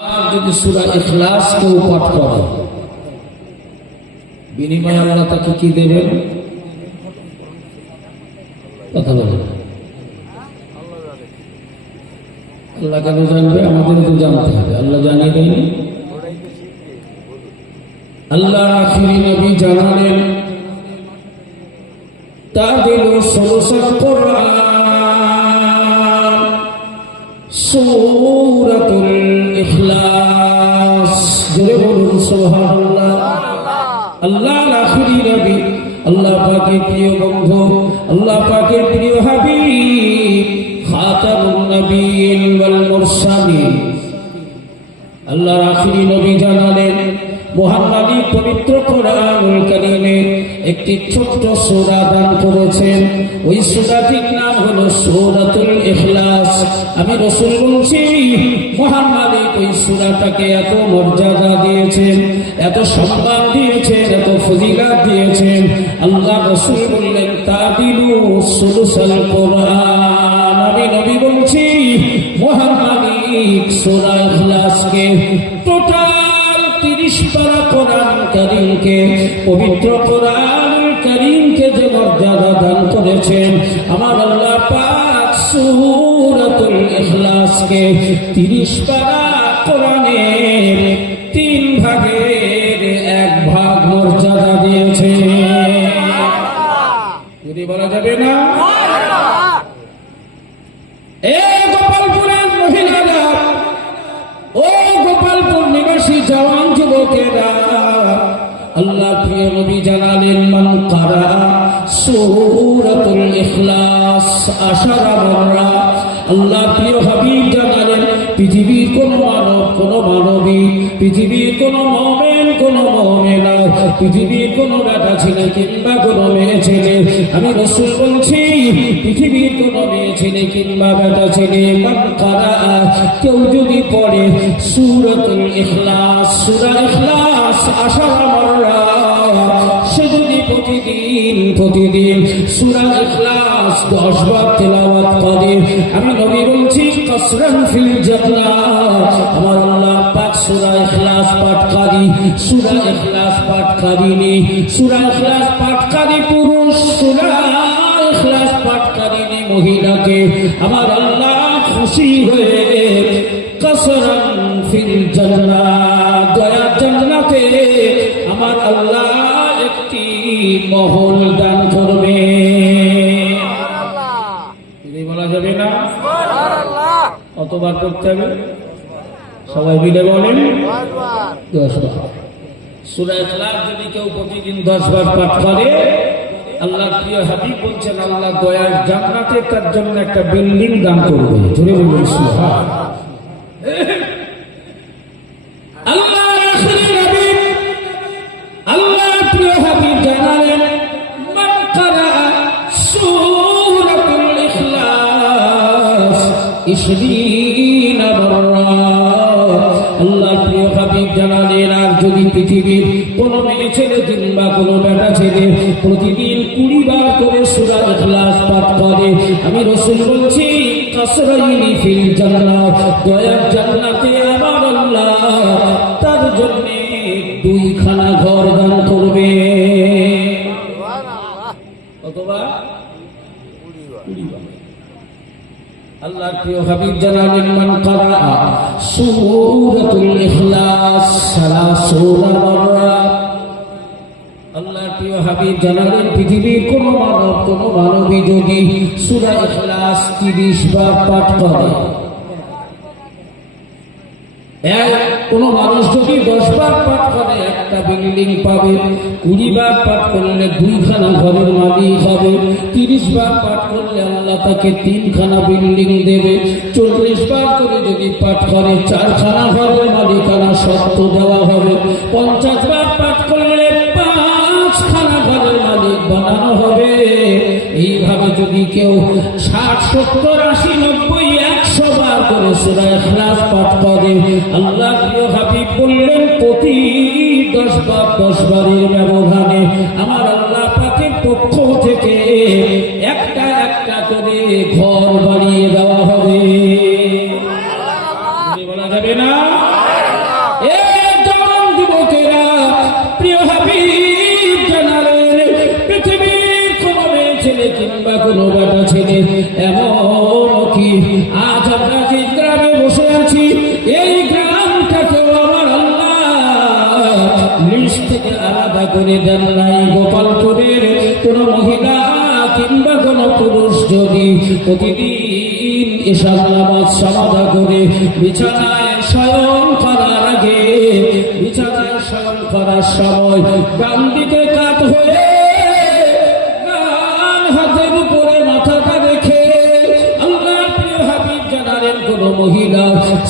যদি সূরা ইখলাস কেউ পাঠ করে বিনিময়ে আল্লাহ তাকে কি দেবেন? কথা বলেন। আল্লাহ কেন জানবে? আমাদের তো জানতে হবে। আল্লাহ জানিয়ে দেয়নি। আল্লাহ আখিরি নবী জানালেন তাদিলু সুলুসাল কুরআন সূরাতুল ইখলাস। জোরে বলুন সুবহানাল্লাহ। আল্লাহ আখিরি নবী, আল্লাহ পাকের প্রিয় বন্ধু, আল্লাহ পাকের প্রিয় হাবিব, খাতামুন নবিয়্যিন ওয়াল মুরসালিন, আল্লাহর আখিরি নবী জানালেন মুহাম্মাদি পবিত্র কোরআনুল কারীমের একটি ছোট্ট সূরা দান করেছেন। ওই সূরাটির নাম হলো সূরাতুল ইখলাস। আমি রাসূল বলছি মুহাম্মাদি ওই সূরাটাকে এত মর্যাদা দিয়েছেন, এত সম্মান দিয়েছেন, এত ফজিলত দিয়েছেন। আল্লাহ রাসূল বললেন তাদিলু সুলুসাল কোরআন। আমি নবী বলছি মুহাম্মাদি সূরা ইখলাসকে টোটাল 30 পারা কোরআন কারীমকে, পবিত্র কোরআনুল কারীমকে যে মর্যাদা দান করেছেন আমার আল্লাহ পাক সূরাতুল ইখলাসকে 30 পারা কোরআনের 3 ভাগের 1 ভাগ মর্যাদা দিয়েছেন। যদি বলা যাবে না এই গোপালপুরের মহিলারা, ও গোপালপুর নিবাসী জওয়ান যুবকেরা, আল্লাহ প্রিয় নবী জানালেন মান কারা সূরাতুল ইখলাস 10 মাররা। আল্লাহ প্রিয় হাবিব জানালেন পৃথিবীর কোন মানব, কোন মানবী, পৃথিবীর কোন মুমিন, কোন মুমিনা, পৃথিবীর কোন বেটা ছেলে কিংবা কোন মেয়ে ছেলে, আমি রাসূল বলছি পৃথিবীর কোন মেয়ে ছেলে কিংবা বেটা ছেলে মান কারা, কেউ যদি পড়ে সূরাতুল ইখলাস, সূরা ইখলাস 10 মাররা, সে যদি প্রতিদিন সূরা ইখলাস 10 বার তেলাওয়াত করে, আমি নবী বলছি কাসরান ফিল জান্নাহ। আমার আল্লাহ পাক সূরা ইখলাস পাঠকারী, সূরা ইখলাস পাঠকারিনী, সূরা ইখলাস পাঠকারী পুরুষ, সূরা ইখলাস পাঠকারিনী মহিলাকে আমার আল্লাহ খুশি হয়ে কাসরান ফিল জান্নাহ, দয়া জান্নাতে আমার আল্লাহ একটি মহল দান করবে। বলা যাবে না? কতবার করতে হবে? সবাই মিলে বলেন 10 বার। সূরা ইখলাস যদি কেউ প্রতিদিন 10 বার পাঠ করে, আল্লাহ প্রিয় হাবিব বলছেন আল্লাহ দয়ার জান্নাতে তার জন্য একটা বিল্ডিং দান করবে। জোরে বলুন সুবহানাল্লাহ। আল্লাহ আখিরি নবী, আল্লাহ প্রিয় হাবিব জানালেন মান কারা সূরাতুল ইখলাস 20 মাররা। আল্লাহ প্রিয় হাবিব জানালেন আর যদি পৃথিবীর কোন মেয়ে ছেলে কিংবা কোন বেটা ছেলে প্রতিদিন 20 বার করে সূরা ইখলাস পাঠ করে, আমি রাসূল বলছি কাসরাইনি ফিল জান্নাহ, দয়ার জান্নাতে আমার আল্লাহ তার জন্য 2 খানা ঘর দান করবে। কতবার? 20 বার। আল্লাহ প্রিয় হাবিব জানালেন মান কারা সূরাতুল ইখলাস 30 মাররা। আল্লাহ প্রিয় হাবিব জানালেন পৃথিবীর কোন মানব, কোন মানবী যদি সূরা ইখলাস 30 বার পাঠ করে, কোন মানুষ যদি 10 বার পাঠ করে একটা বিল্ডিং পাবে, 20 বার পাঠ করলে 2 খানা ঘরের মালিক হবে, 30 বার পাঠ করলে আল্লাহ তাকে 3 খানা বিল্ডিং দেবে, 40 বার করে যদি পাঠ করে 4 খানা ঘরের মালিকানা সত্ত্ব দেওয়া হবে, 50 বার পাঠ করলে 5 খানা ঘরের মালিক বানানো হবে। এইভাবে যদি কেউ 60, 70, 80, 90, 100 বার করে সূরা ইখলাস পাঠ করে, আল্লাহ প্রিয় হাবিব বললেন প্রতি 10 বার 10 বারের ব্যবধানে আমার আল্লাহ পাকের পক্ষ থেকে একটা একটা করে ঘর বানিয়ে দেওয়া হবে। বলা যাবে না? এ জওয়ান যুবকেরা, প্রিয় হাবিব জানালেন পৃথিবীর কোনো মেয়ে ছেলে কিংবা কোনো বেটা ছেলে এমন কি আজ আমরা যে গ্রামে বসে আছি এই গ্রামটাকেও আমার আল্লাহ লিস্ট থেকে আলাদা করে দেন নাই। গোপালপুরের কোন মহিলা কিংবা কোন পুরুষ যদি প্রতিদিন এসব নামাজ সমাধা করে বিছানায় শয়ন করার আগে, বিছানায় শয়ন করার সময় ডান দিকে কাত হয়ে ডান হাতের উপরে মাথাটা রেখে আল্লাহ প্রিয় হাবিব জানালেন কোন মহিলা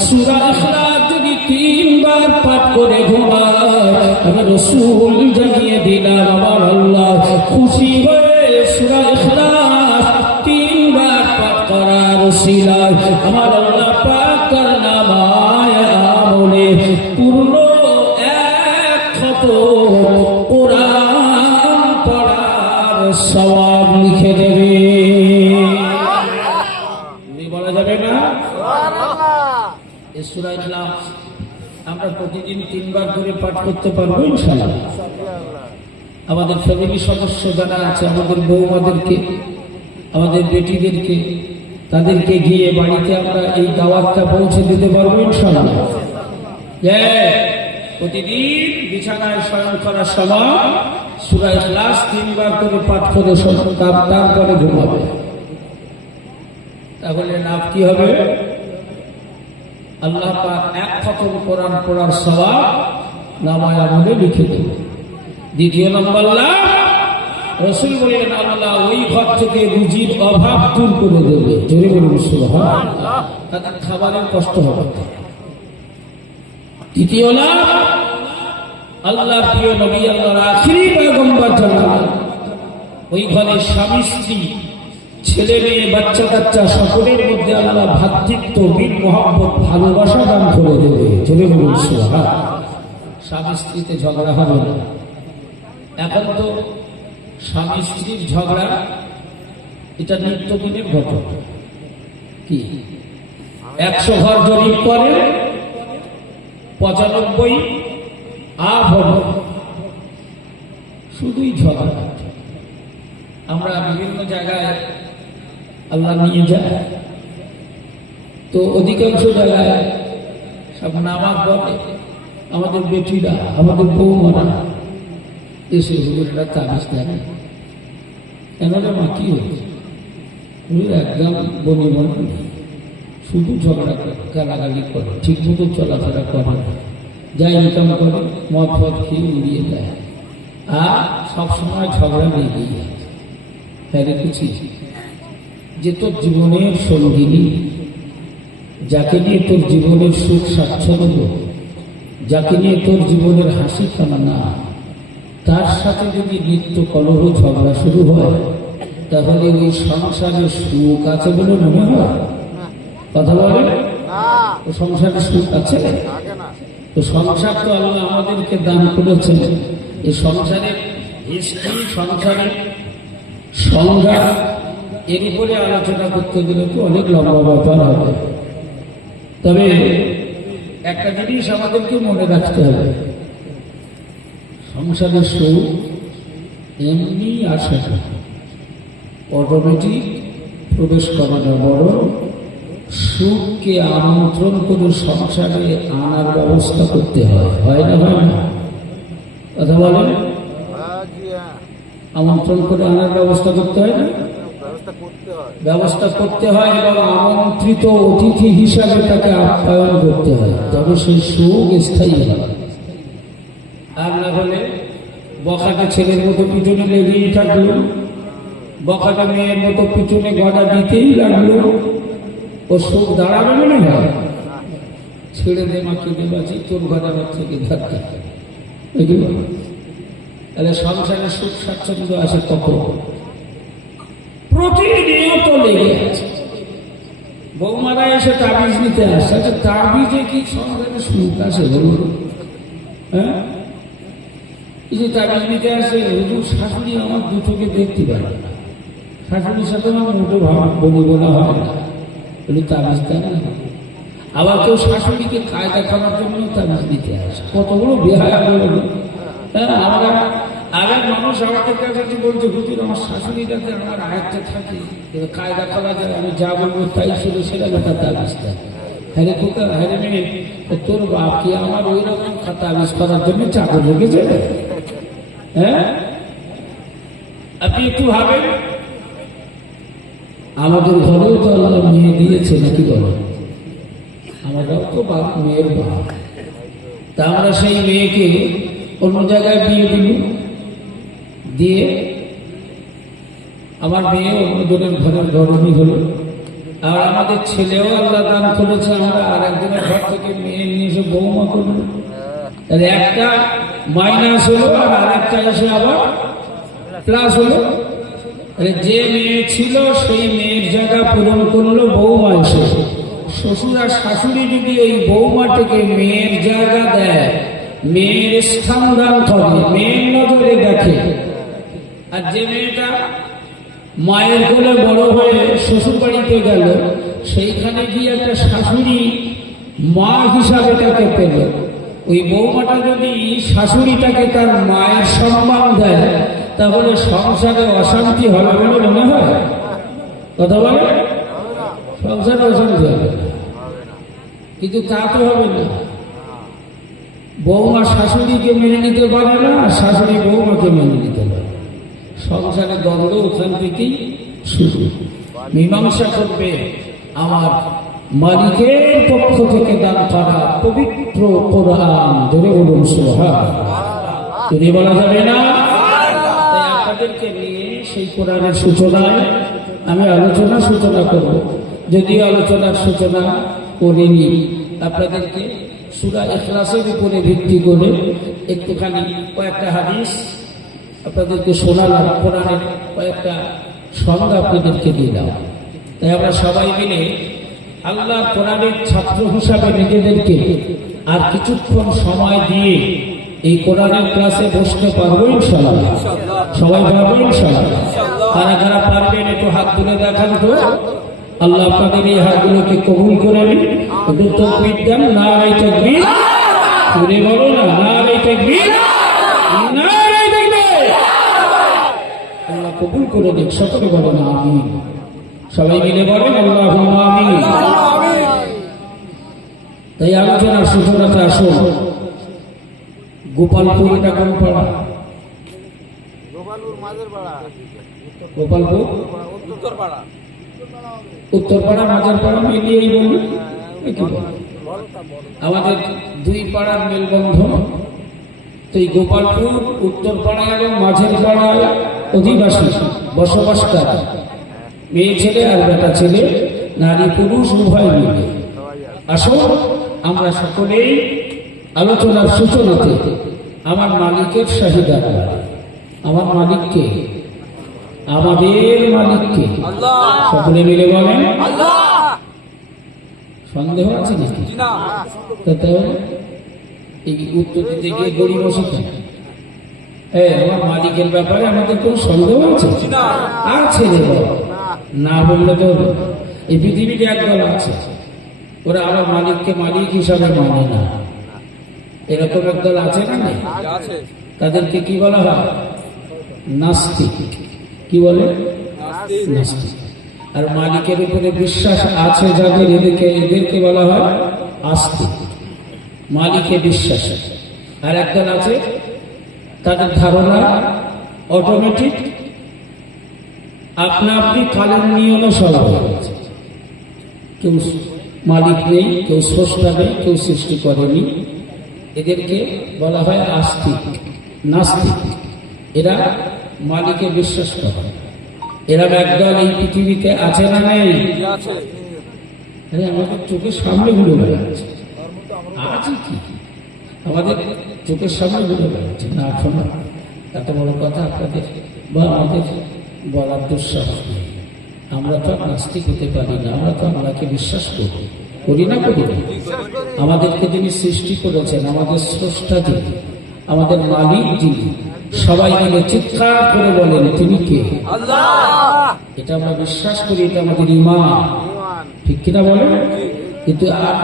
সূরা ইখলাস যদি 3 বার পাঠ করে ঘুমায়, আমি রাসূল জানিয়ে দিলাম আমার আল্লাহ খুশি হয়ে সূরা ইখলাস 3 বার পাঠ করার ওসিলায় আমার আল্লাহ পাক তার নামায়ে আমলে পূর্ণ 1 খতম কোরআন পড়ার সওয়াব লিখে দেবে। বলা যাবে না এই সূরা ইখলাস আমরা প্রতিদিন 3 বার করে পাঠ করতে পারবো ইনশাআল্লাহ। আমাদের ফ্যামিলি সদস্য যারা আছে, আমাদের বৌমাদেরকে, আমাদের বেটিদেরকে, তাদেরকে গিয়ে বাড়িতে আমরা এই দাওয়াতটা পৌঁছে দিতে পারবো ইনশাআল্লাহ। প্রতিদিন বিছানায় শয়ন করার সময় সূরা ইখলাস 3 বার করে পাঠ করে তারপরে ঘুমাবে, তাহলে লাভ কি হবে? আল্লাহ পাক 1 খতম কোরআন পড়ার সওয়াব নামায়ে আমলে লিখে দেবে। দ্বিতীয় নম্বর লাভ, রাসূল বলেন আল্লাহ ওই ঘর থেকে রুজির অভাব দূর করে দেবে। জোরে বলুন সুবহানাল্লাহ। তাদের খাবারের কষ্ট হবে না। তৃতীয় লাভ, আল্লাহ প্রিয় নবী আল্লাহর আখিরি পয়গম্বর জানালেন ওই ঘরে স্বামী স্ত্রী ছেলে মেয়ে বাচ্চা কাচ্চা সকলের মধ্যে আল্লাহ ভ্রাতৃত্ব বীর মোহাম্মদ ভালোবাসা দান করে দেবে। জোরে বলুন সুবহানাল্লাহ। স্বামী স্ত্রীতে ঝগড়া হবে না। এখন তো স্বামী স্ত্রীর ঝগড়া এটা নিত্যদিনের ঘটনা। কি 100 ঘর জরিপ করে 95 হবে শুধুই ঝগড়া। আমরা বিভিন্ন জায়গায় আল্লাহ নিয়ে যায়, তো অধিকাংশ জায়গায় সব নামাজ পড়ে আমাদের বেটিরা, আমাদের বৌমারা এসে হুজুরেরা তাবিজ দেন। কেন রে মা, কি হয়েছে? একদম বনি বনি শুধু ঝগড়া করে, গালাগালি করে, ঠিক মতো চলাফেরা করে না, যা ইনকাম করে মদ ফদ খেয়ে উড়িয়ে দেয়, আর সবসময় ঝগড়া লেগেই যায়। হ্যাঁ রেখেছি যে তোর জীবনের সঙ্গিনী, যাকে নিয়ে তোর জীবনের সুখ স্বাচ্ছন্দ্য, যাকে নিয়ে তোর জীবনের হাসি কান্না, তার সাথে যদি নিত্য কলহ ঝগড়া শুরু হয়, তাহলে ওই সংসারের সুখ আছে বলে মনে হয়? কথা বলে ও সংসারের সুখ আছে? তো সংসার তো আল্লাহ আমাদেরকে দান করেছেন। এই সংসারের হিস্ট্রি, সংসারের সংজ্ঞা, এর উপরে আলোচনা করতে গেলে তো অনেক লম্বা ব্যাপার হবে। তবে একটা জিনিস আমাদেরকে মনে রাখতে হবে, সংসারের সুখ এমনি আসে না, অটোমেটিক প্রবেশ করে না, বড় সুখকে আমন্ত্রণ করে সংসারে আনার ব্যবস্থা করতে হয়। হয় না? হয় না? কথা বলেন, আমন্ত্রণ করে আনার ব্যবস্থা করতে হয় না? ব্যবস্থা করতে হয় এবং আমন্ত্রিত অতিথি হিসাবে তাকে আপ্যায়ন করতে হয়, তবে সেই সুখ স্থায়ী হয়। আর না হলে বখাটা ছেলের মতো পিছনে লেগেই থাকলো, বখাটা মেয়ের মতো পিছনে গড়া দিতেই লাগলো, ও সুখ দাঁড়াবে মনে হয়? ছেড়ে দে মাকে দেবাছি, তোর ঘরে আমার থেকে ধাক্কা। তাহলে সংসারে সুখ স্বাচ্ছন্দ্য আসে কখন? প্রতিনিয়ত লেগে আছে। বৌমারা এসে তাবিজ নিতে আসছে, আচ্ছা তাবিজে কি সংসারে সুখ আসে বলুন? হ্যাঁ, এই যে তাবিজ নিতে আসে, হুজুর শাশুড়ি আমার দুটোকে দেখতে পারে না, শাশুড়ির সাথে আমার মোটো বলি বলা হয় না, বলি তাবিজ দেন না। আবার কেউ শাশুড়িকে কায়দা করার জন্য তাবিজ দিতে আসে। কত বড় বেহায়া বলুন। হ্যাঁ, আমরা আগের মানুষ আমাদের কাছে যে বলছে হুজুর আমার শাশুড়ি যাতে আমার আয়ত্তে থাকে, কায়দা করা যায়, আমি যা বলবো তাই শুধু সেটা বেটা তাবিজটা। হ্যাঁ রে খোকা, হ্যাঁ রে মেয়ে, তোর বাপ কি আমার ওই রকম তাবিজ করার জন্য চাকর রেখেছে? হ্যাঁ, আপনি একটু ভাবেন, আমাদের ঘরেও তো আল্লাহ মেয়ে দিয়েছে নাকি বলো? আমরাও তো বাপ, মেয়ের বাপ। তা আমরা সেই মেয়েকে অন্য জায়গায় বিয়ে দিল, দিয়ে আমার মেয়ে অন্যজনের ঘরের গরমই হলো। আর আমাদের ছেলেও আল্লাহ দান করেছে, আমরা আর একজনের ঘর থেকে মেয়ে নিয়ে এসে বৌমা করলো। তাহলে একটা মাইনাস হলো আর আরেকটা এসে আবার প্লাস হলো। যে মেয়ে ছিল সেই মেয়ের জায়গা পূরণ করলো বৌমা এসে। শ্বশুর আর শাশুড়ি যদি এই বৌমাটিকে মেয়ের জায়গা দেয়, মেয়ের স্থান দান করে, মেয়ের নজরে দেখে, আর যে মেয়েটা মায়ের কোলে বড় হয়ে শ্বশুর বাড়িতে গেল, সেইখানে গিয়ে একটা শাশুড়ি মা হিসাবে তাকে পেল, ওই বৌমাটা যদি শাশুড়িটাকে তার মায়ের সম্মান দেয়, তাহলে সংসারে অশান্তি হবে বলে মনে হয়? কথা বলে, সংসারে অশান্তি হবে, কিন্তু তা তো হবে না। বৌমা শাশুড়িকে মেনে নিতে পারে না, শাশুড়ি বৌমাকে মেনে নিতে পারে। সংসারে দ্বন্দ্ব ওখান থেকেই শুরু। মীমাংসা করবে আমার মালিকের পক্ষ থেকে দান করা পবিত্র কোরআন। ধরে বলুন সুবহান। যদি বলা যাবে না, তাই আপনাদেরকে নিয়ে সেই কোরআনের সূচনায় আমি সূচনা করব। যদিও আলোচনার সূচনা করিনি, আপনাদেরকে সূরা ইখলাসের উপরে ভিত্তি করে একটুখানি কয়েকটা হাদিস আপনাদেরকে শোনালাম, কোরআনের কয়েকটা সংজ্ঞা আপনাদেরকে দিলাম। তাই আমরা সবাই মিলে আল্লাহ কোরআনের ছাত্র হিসাবে নিজেদেরকে আর কিছুক্ষণ সময় দিয়ে এই কোরআনের ক্লাসে বসতে পারবো ইনশাআল্লাহ। সবাই পারবো ইনশাআল্লাহ। কারা কারা পারবেন একটু হাত তুলে দেখান তো। আল্লাহ আপনাদের এই হাতগুলোকে কবুল করে নিন। একটু তাকবীর দেন, নারে তাকবীর। শুনে বলো না, নারে তাকবীর, নারে তাকবীর। আল্লাহ কবুল করে দিন, সকলে বলো না আমিন। সবাই মিলে বলেন আল্লাহুম্মা আমিন। তাই আলোচনার সূচনাতে আসুন। গোপালপুর, এটা কোন পাড়া? গোপালপুর উত্তরপাড়া, মাঝের পাড়া মিলিয়েই বলি। আমাদের দুই পাড়ার মেলবন্ধন। তো এই গোপালপুর উত্তরপাড়া এবং মাঝের পাড়ায় অধিবাসী বসবাস করে, মেয়ে ছেলে আর বেটা ছেলে, নারী পুরুষ উভয় মিলে। আসুন আমরা সকলেই আলোচনার সূচনাতে আমার মালিকের শাহিদা করি। আমার মালিককে, আমাদের মালিককে সকলে মিলে বলেন আল্লাহ। সন্দেহ আছে নাকি? এই উত্তর দিতে গিয়ে গরিব বসে কেন? আমার মালিকের ব্যাপারে আমাদের কোন সন্দেহ আছে? আছে রে বাবা, না বললে তো এই পৃথিবীতে একদল আছে, ওরা আমার মালিককে মালিক হিসাবে মানে না। এরকম একদল আছে না? তাদেরকে কি বলা হয়? নাস্তিক। কি বলে? নাস্তিক। আর মালিকের উপরে বিশ্বাস আছে যাদের, এদেরকে বলা হয় আস্তিক। মালিকে বিশ্বাস। আর একদল আছে তাদের ধারণা অটোমেটিক, আপনা আপনি কালের নিয়মে সব হয়ে গেছে। কেউ মালিক নেই, কেউ স্রষ্টা নেই, কেউ সৃষ্টি করেনি। এদেরকে বলা হয় আস্তিক, নাস্তিক। এরা মালিকে বিশ্বাস করে। এরা একদল এই পৃথিবীতে আছে না নেই? আমাদের চোখের সামনে ঘুরে বেড়াচ্ছে। আছে কি আমাদের চোখের সামনে ঘুরে বেড়াচ্ছে না? শোনা এত বড় কথা আপনাদের বা আমাদের বলার দুঃসাহস নেই। আমরা তো নাস্তিক হতে পারি না, আমরা তো আল্লাহকে বিশ্বাস করি না? আমাদেরকে যিনি সৃষ্টি করেছেন, আমাদের স্রষ্টা যিনি, আমাদের মালিক যিনি, সবাই মিলে চিৎকার করে বলেন তিনি কে? আল্লাহ। এটা আমরা বিশ্বাস করি, এটা আমাদের ঈমান, ঠিক কিনা বলেন? কিন্তু আর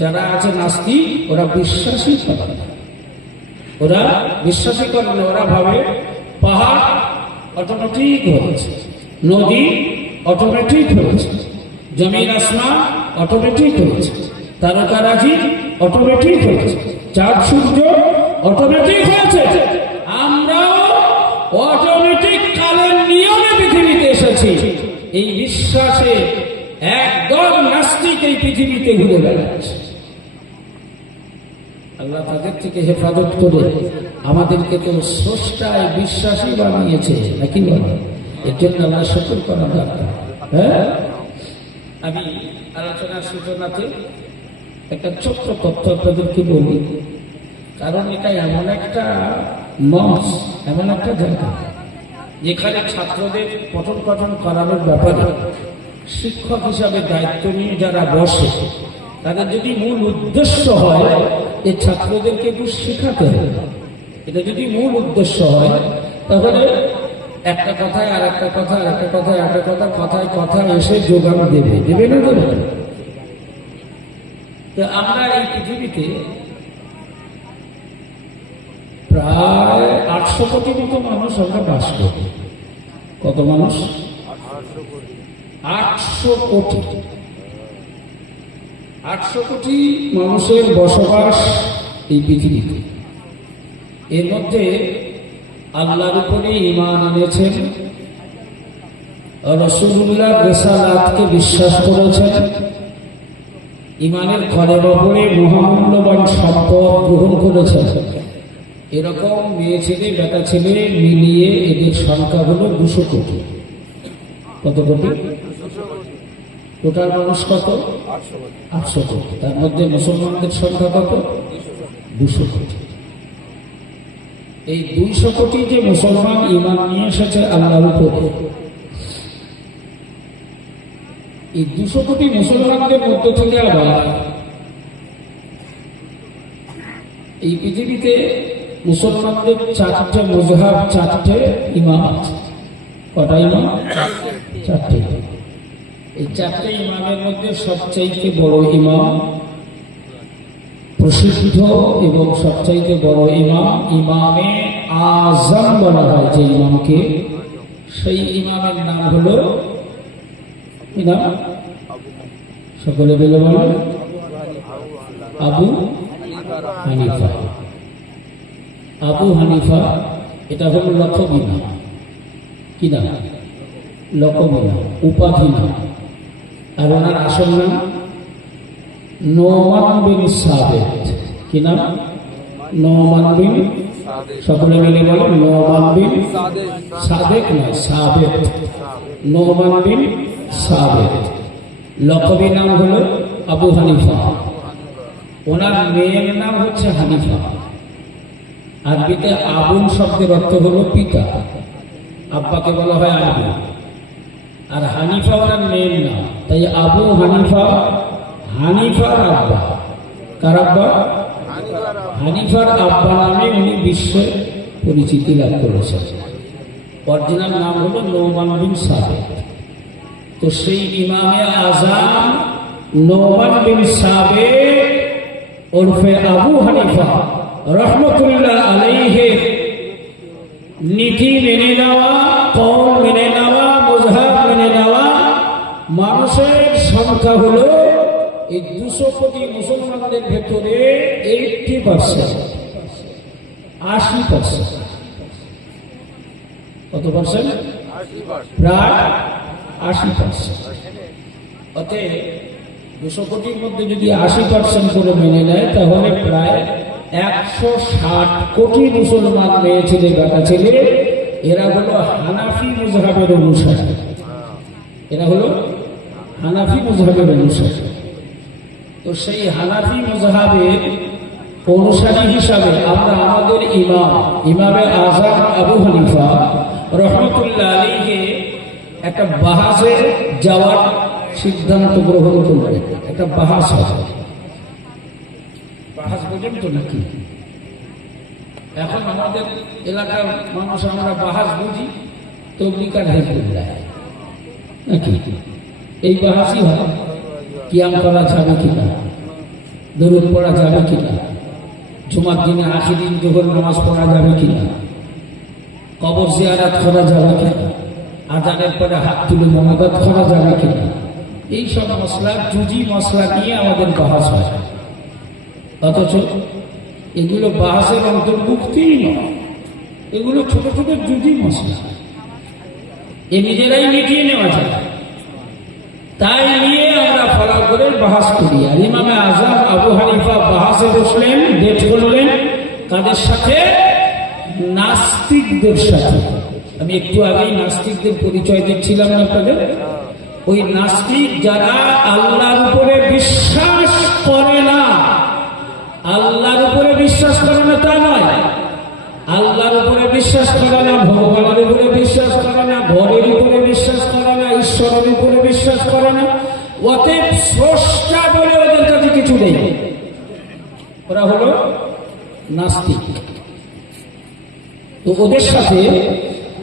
যারা আছে নাস্তিক, ওরা বিশ্বাসই করে না। ওরা বিশ্বাসই করে না। ওরা ভাবে পাহাড় অটোমেটিক হয়েছে, নদী অটোমেটিক হয়েছে, জমিন আসমান অটোমেটিক হয়েছে, তারকারাজি অটোমেটিক হয়েছে, চাঁদ সূর্য অটোমেটিক হয়েছে। আমরাও অটোমেটিক কালের নিয়মে পৃথিবীতে এসেছি। এই বিশ্বাসে একদম নাস্তিক এই পৃথিবীতে ঘুরে বেড়াচ্ছে। আল্লাহ তাদের থেকে হেফাজত করে আমাদেরকে তো স্রষ্টায় বিশ্বাসী বানিয়েছে, নাকি বলে? এর জন্য আল্লাহ শুকর করা দরকার। হ্যাঁ, আমি আলোচনার সূচনাতে একটা ছোট্ট তথ্য আপনাদেরকে বলি, কারণ এটা এমন একটা মঞ্চ, এমন একটা জায়গা যেখানে ছাত্রদের পঠন পাঠন করানোর ব্যাপারে শিক্ষক হিসাবে দায়িত্ব নিয়ে যারা বসে, তাদের যদি মূল উদ্দেশ্য হয় এই ছাত্রদেরকে একটু শেখাতে হবে, এটা যদি মূল উদ্দেশ্য হয়, তাহলে একটা কথায় আর একটা কথা, আর একটা কথায় আর একটা কথা, কথায় কথা এসে যোগান দেবে, দেবে না দেবে? তো আমরা এই পৃথিবীতে প্রায় 800 কোটি মতো মানুষ আমরা বাস করি। কত মানুষ? 800 কোটি। 800 কোটি মানুষের বসবাস এই পৃথিবীতে। এর মধ্যে আল্লাহর উপরে ঈমান এনেছেন, রাসূলুল্লাহ রিসালাতকে বিশ্বাস করেছেন, ঈমানের কলেমা পড়ে মহামূল্যবান সম্পদ গ্রহণ করেছেন। এরকম মেয়ে ছেলে বেটা ছেলে মিলিয়ে এদের সংখ্যা হলো 200 কোটি। কত কোটি? টোটাল মানুষ কত? 800 কোটি। তার মধ্যে মুসলমানদের সংখ্যা কত? 200 কোটি। এই 200 কোটি যে মুসলমান ঈমান নিয়ে এসেছে আল্লাহর উপরে, এই 200 কোটি মুসলমানদের মধ্য থেকে আবার এই পৃথিবীতে মুসলমানদের 4টে মযহাব, 4টে ইমাম আছে। কটা ইমাম? 4টে। এই 4টে ইমামের মধ্যে সবচাইতে বড় ইমাম, প্রসিদ্ধ এবং সবচাইতে বড় ইমাম, ইমামে আজম বলা হয় যে ইমামকে, সেই ইমামের নাম হলো কি নাম? সকলে বলে বলেন, আবু হানিফা। আবু হানিফা, এটা হলো লকবি নাম। কি নাম? লকবি নাম, উপাধি নাম। আর ওনার আসল নাম নোমান বিন সাবেত। কি নাম? নোমান বিন, সকলে মিলে বলেন নোমান বিন সাদেক, নয় সাবেত, নোমান বিন সাবেত। লকবি নাম হলো আবু হানিফা। ওনার মেয়ের নাম হচ্ছে হানিফা। আরবিতে আবুল শব্দের অর্থ হলো পিতা, আব্বাকে বলা হয় আবু। আর হানিফা ওনার মেয়ের নাম, তাই আবু হানিফা, হানিফার আব্বা। কার আব্বা? হানিফার আব্বা নামে উনি বিশ্বে পরিচিতি লাভ করেছেন। অরিজিনাল নাম হলো নোমান বিন সাবেত। তো সেই ইমামে আজম নোমান বিন সাবেত ওরফে আবু হানিফা রহমতুল্লাহ আলাইহির নীতি মেনে নেওয়া, কওল মেনে নেওয়া, মযহাব মেনে নেওয়া মানুষের সংখ্যা হলো এই 200 কোটি মুসলমানদের ভেতরে 80%, 80%। কত পার্সেন্ট? প্রায় 80%। অতএব 200 কোটির মধ্যে যদি 80% করে মেনে নেয়, তাহলে প্রায় 160 কোটি মুসলমান মেয়ে ছেলে বেটা ছেলে, এরা হলো হানাফি মযহাবের অনুসারী। এরা হলো হানাফি মযহাবের অনুসারী। তো সেই হানাফি মযহাবের অনুসারী হিসাবে আমরা আমাদের ইমাম, ইমামে আজম আবু হানিফা রহমতুল্লাহ আলাইহি একটা বাহাসে যাওয়ার সিদ্ধান্ত গ্রহণ করলেন। একটা বাহাস হবে। বাহাস বোঝেন তো নাকি? এখন আমাদের এলাকার মানুষ আমরা বাহাস বুঝি তবলিকার হেফুল্লাহ, নাকি? এই বাহাসই হয় কিয়াম করা যাবে কিনা, দরুদ পড়া যাবে কিনা, জুমার দিনে আখির দিন জোহর নামাজ পড়া যাবে কিনা, কবর জিয়ারত করা যাবে কিনা, আজানের পরে হাত তুলে মোনাজাত করা যাবে কিনা, এই সব মশলা জুজি মশলা নিয়ে আমাদের বাহাস হয়। অথচ এগুলো বাহাসের অন্তর্ভুক্তিই নয়, এগুলো ছোট ছোট জুজি মশলা, এ নিজেরাই মিটিয়ে নেওয়া যায়। তাই নিয়ে আমরা ফলো করে বাহাস করি। আর ইমামে আজম আবু হানিফা বাহাসে বসলেন, ডেট করলেন কাদের সাথে? নাস্তিকদের সাথে। আমি একটু আগেই নাস্তিকদের পরিচয় দিচ্ছিলাম আপনাদের। ওই নাস্তিক যারা আল্লাহর উপরে বিশ্বাস করে না, আল্লাহর উপরে বিশ্বাস করে না তা নয়, আল্লাহর উপরে বিশ্বাস করে না, ভগবানের উপরে বিশ্বাস করে না, ঘরের উপরে বিশ্বাস করে না, ঈশ্বরের উপরে বিশ্বাস করে না, অতএব স্রষ্টা বলে ওদের কাছে কিছু নেই, ওরা হলো নাস্তিক। তো ওদের সাথে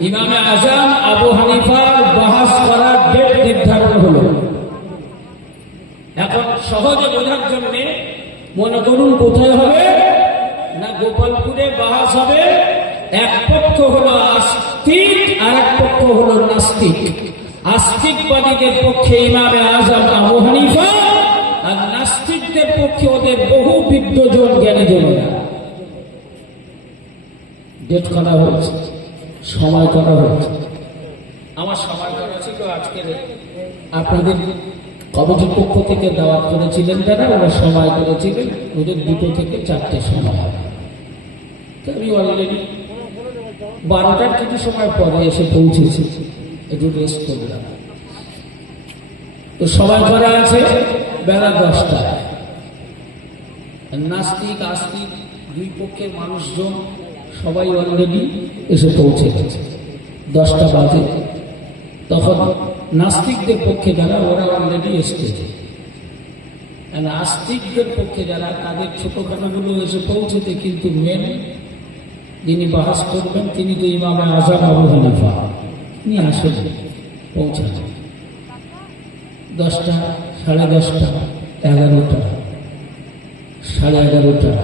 ইমামে আজম আবু হানিফার বাহাস করার ডেট নির্ধারণ হলো। এখন সহজে বোঝার জন্য মনে করুন কোথায় হবে না, গোপালপুরে বাহাস হবে। এক পক্ষ হলো আস্তিক আর এক পক্ষ হলো নাস্তিক। আস্তিকবাদীদের পক্ষে ইমামে আজম আবু হানিফা, আর নাস্তিকদের পক্ষে ওদের বহু বিদ্বজন জ্ঞানীজনেরা। ডেট করা হয়েছে, সময় করা হয়েছে। আমার সময় করা ছিল আজকের, আপনাদের কমিটির পক্ষ থেকে দাওয়াত করেছিলেন যারা, ওরা সময় করেছিলেন ওদের 2টো থেকে 4টে সময় হবে। আমি অলরেডি 12টার কিছু সময় পরে এসে পৌঁছেছি, একটু রেস্ট করলাম। তো সময় করা আছে বেলা 10টায়। নাস্তিক আস্তিক দুই পক্ষের মানুষজন সবাই অলরেডি এসে পৌঁছে গেছে। 10টা বাজে, তখন নাস্তিকদের পক্ষে যারা ওরা অলরেডি এসেছে, আস্তিকদের পক্ষে যারা তাদের ছোটখাটোগুলো এসে পৌঁছেছে, কিন্তু মেন যিনি বাহাস করবেন তিনি তো ইমামে আজম আবু হানিফা, তিনি আসেন পৌঁছাচ্ছেন 10টা, 10:30, 11টা, 11:30।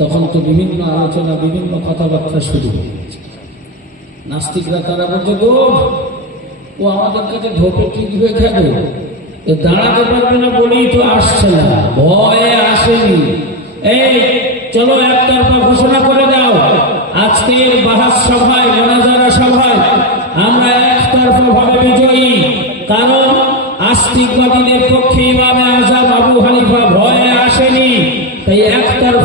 তখন তো বিভিন্ন আলোচনা, বিভিন্ন কথাবার্তা শুরু হয়ে গেছে। নাস্তিকরা তারা বলছে, গো ও আমাদের কাছে ধোপে ঠিক হয়ে থাকবে, দাঁড়াতে পারবে না বলেই তো আসছে না, ভয়ে আসেনি। এই চলো একতরফা ঘোষণা করে দাও, আজকের বাহাস সভায়, মোনাজারা সভায় আমরা একতরফা ভাবে বিজয়ী। কারণ আস্তিকবাদীদের পক্ষে ইমামে আজম আবু হানিফা ভয়ে আসেনি, তাই একতরফা